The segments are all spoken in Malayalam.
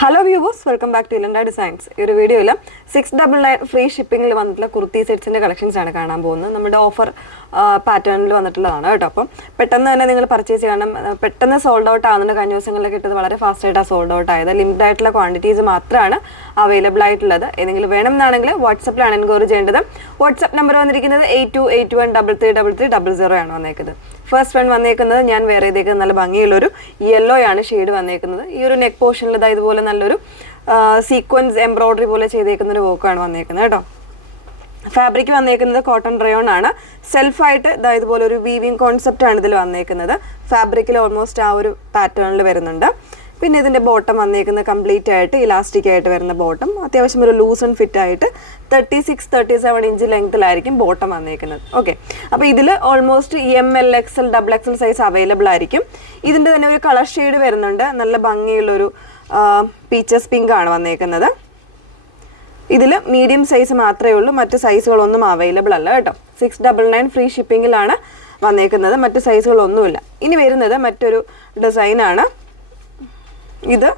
Hello viewers, welcome back to ഇലൻഡ ഡിസൈൻസ്. ഈ ഒരു വീഡിയോയിൽ 699 ഫ്രീ ഷിപ്പിംഗിൽ വന്നിട്ടുള്ള കുർത്തി സെറ്റ്സിൻ്റെ കളക്ഷൻസ് ആണ് കാണാൻ പോകുന്നത്. നമ്മുടെ ഓഫർ പാറ്റേണിൽ വന്നിട്ടുള്ളതാണ് കേട്ടോ. അപ്പം പെട്ടെന്ന് തന്നെ നിങ്ങൾ പർച്ചേസ് ചെയ്യണം. പെട്ടെന്ന് സോൾഡ് ഔട്ട് ആവുന്നുണ്ട്. കഴിഞ്ഞ ദിവസങ്ങളിൽ കിട്ടുന്നത് വളരെ ഫാസ്റ്റായിട്ടാണ് സോൾഡ് ഔട്ട് ആയത്. ലിമിറ്റഡ് ആയിട്ടുള്ള ക്വാണ്ടിറ്റീസ് മാത്രമാണ് അവൈലബിൾ ആയിട്ടുള്ളത്. ഏതെങ്കിലും വേണം എന്നാണെങ്കിൽ വാട്സപ്പിലാണ് എൻക്വയറി ചെയ്യേണ്ടത്. വാട്സപ്പ് നമ്പർ വന്നിരിക്കുന്നത് 8281333300 ആണ് വന്നേക്കുന്നത്. ഫസ്റ്റ് വൺ വന്നേക്കുന്നത് ഞാൻ വേറെ ചെയ്തേക്കുന്നത് നല്ല ഭംഗിയുള്ളൊരു യെല്ലോ ആണ് ഷെയ്ഡ് വന്നേക്കുന്നത്. ഈ ഒരു നെക്ക് പോർഷനിൽ ഇതുപോലെ നല്ലൊരു സീക്വൻസ് എംബ്രോയിഡറി പോലെ ചെയ്തേക്കുന്ന ഒരു വർക്കാണ് വന്നേക്കുന്നത് കേട്ടോ. ഫാബ്രിക് വന്നേക്കുന്നത് കോട്ടൺ റയോൺ ആണ്. സെൽഫായിട്ട് ഇതുപോലെ ഒരു വീവിങ് കോൺസെപ്റ്റ് ആണ് ഇതിൽ വന്നേക്കുന്നത്. ഫാബ്രിക്കിൽ ഓൾമോസ്റ്റ് ആ ഒരു പാറ്റേണിൽ വരുന്നുണ്ട്. പിന്നെ ഇതിൻ്റെ ബോട്ടം വന്നേക്കുന്നത് കംപ്ലീറ്റ് ആയിട്ട് ഇലാസ്റ്റിക് ആയിട്ട് വരുന്ന ബോട്ടം, അത്യാവശ്യം ഒരു ലൂസ് ആൻഡ് ഫിറ്റ് ആയിട്ട് 36-37 ഇഞ്ച് ലെങ്ത്തിലായിരിക്കും ബോട്ടം വന്നേക്കുന്നത്. ഓക്കെ, അപ്പോൾ ഇതിൽ almost ML, XL, XXL size available ആയിരിക്കും. ഇതിൻ്റെ തന്നെ ഒരു കളർ ഷെയ്ഡ് വരുന്നുണ്ട്. നല്ല ഭംഗിയുള്ളൊരു പീച്ചസ് പിങ്ക് ആണ് വന്നേക്കുന്നത്. ഇതിൽ മീഡിയം സൈസ് മാത്രമേ ഉള്ളൂ, മറ്റ് സൈസുകളൊന്നും അവൈലബിൾ അല്ല കേട്ടോ. 699 ഫ്രീ ഷിപ്പിങ്ങിലാണ് വന്നേക്കുന്നത്, മറ്റ് സൈസുകളൊന്നുമില്ല. ഇനി വരുന്നത് മറ്റൊരു ഡിസൈനാണ്. ഇത്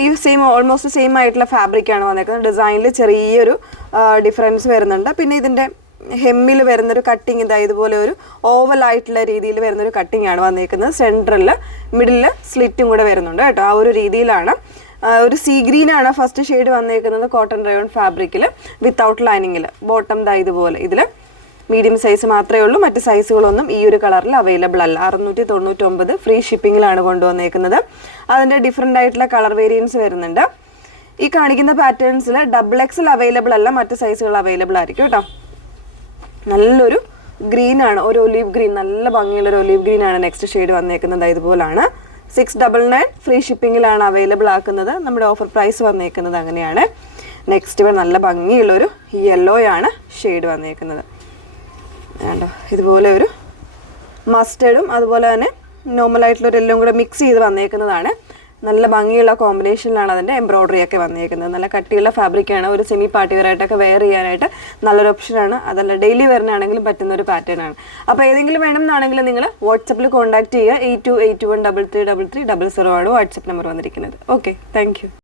ഈ ഓൾമോസ്റ്റ് സെയിം ആയിട്ടുള്ള ഫാബ്രിക്കാണ് വന്നേക്കുന്നത്. ഡിസൈനിൽ ചെറിയൊരു ഡിഫറൻസ് വരുന്നുണ്ട്. പിന്നെ ഇതിൻ്റെ ഹെമ്മിൽ വരുന്നൊരു കട്ടിങ് ഇതുപോലെ ഒരു ഓവലായിട്ടുള്ള രീതിയിൽ വരുന്നൊരു കട്ടിങ് ആണ് വന്നേക്കുന്നത്. സെൻട്രലിൽ മിഡിലിൽ സ്ലിറ്റും കൂടെ വരുന്നുണ്ട് കേട്ടോ. ആ ഒരു രീതിയിലാണ്. ഒരു സീ ഗ്രീൻ ആണ് ഫസ്റ്റ് ഷെയ്ഡ് വന്നേക്കുന്നത്. കോട്ടൺ റയോൺ ഫാബ്രിക്കിൽ വിത്തൗട്ട് ലൈനിങ്ങിൽ ബോട്ടം ഇതുപോലെ. ഇതിൽ മീഡിയം സൈസ് മാത്രമേ ഉള്ളൂ, മറ്റ് സൈസുകളൊന്നും ഈ ഒരു കളറിൽ അവൈലബിൾ അല്ല. 699 ഫ്രീ ഷിപ്പിങ്ങിലാണ് കൊണ്ടുവന്നേക്കുന്നത്. അതിൻ്റെ ഡിഫറെൻ്റ് ആയിട്ടുള്ള കളർ വേരിയൻസ് വരുന്നുണ്ട്. ഈ കാണിക്കുന്ന പാറ്റേൺസിൽ XXL അവൈലബിൾ അല്ല, മറ്റ് സൈസുകൾ അവൈലബിൾ ആയിരിക്കും കേട്ടോ. നല്ലൊരു ഗ്രീൻ ആണ്, ഒരു ഒലീവ് ഗ്രീൻ, നല്ല ഭംഗിയുള്ളൊരു ഒലീവ് ഗ്രീൻ ആണ് നെക്സ്റ്റ് ഷെയ്ഡ് വന്നേക്കുന്നത്. ഇതുപോലാണ് 699 ഫ്രീ ഷിപ്പിങ്ങിലാണ് അവൈലബിൾ ആക്കുന്നത്. നമ്മുടെ ഓഫർ പ്രൈസ് വന്നേക്കുന്നത് അങ്ങനെയാണ്. നെക്സ്റ്റ് നല്ല ഭംഗിയുള്ളൊരു യെല്ലോ ആണ് ഷെയ്ഡ് വന്നേക്കുന്നത്. വേണ്ട, ഇതുപോലെ ഒരു മസ്റ്റേർഡും അതുപോലെ തന്നെ നോർമലായിട്ടുള്ളൊരു എല്ലാം കൂടെ മിക്സ് ചെയ്ത് വന്നേക്കുന്നതാണ്. നല്ല ഭംഗിയുള്ള കോമ്പിനേഷനിലാണ് അതിൻ്റെ എംബ്രോയിഡറി ഒക്കെ വന്നേക്കുന്നത്. നല്ല കട്ടിയുള്ള ഫാബ്രിക്കാണ്. ഒരു സെമി പാർട്ടി വെയറായിട്ടൊക്കെ വെയർ ചെയ്യാനായിട്ട് നല്ലൊരു ഓപ്ഷനാണ്. അതല്ല ഡെയിലി വെയറിനാണെങ്കിലും പറ്റുന്ന ഒരു പാറ്റേൺ ആണ്. അപ്പോൾ ഏതെങ്കിലും വേണമെന്നാണെങ്കിൽ നിങ്ങൾ വാട്സപ്പിൽ കോൺടാക്ട് ചെയ്യുക. 8281333300 ആണ് വാട്സപ്പ് നമ്പർ വന്നിരിക്കുന്നത്. Okay, thank you.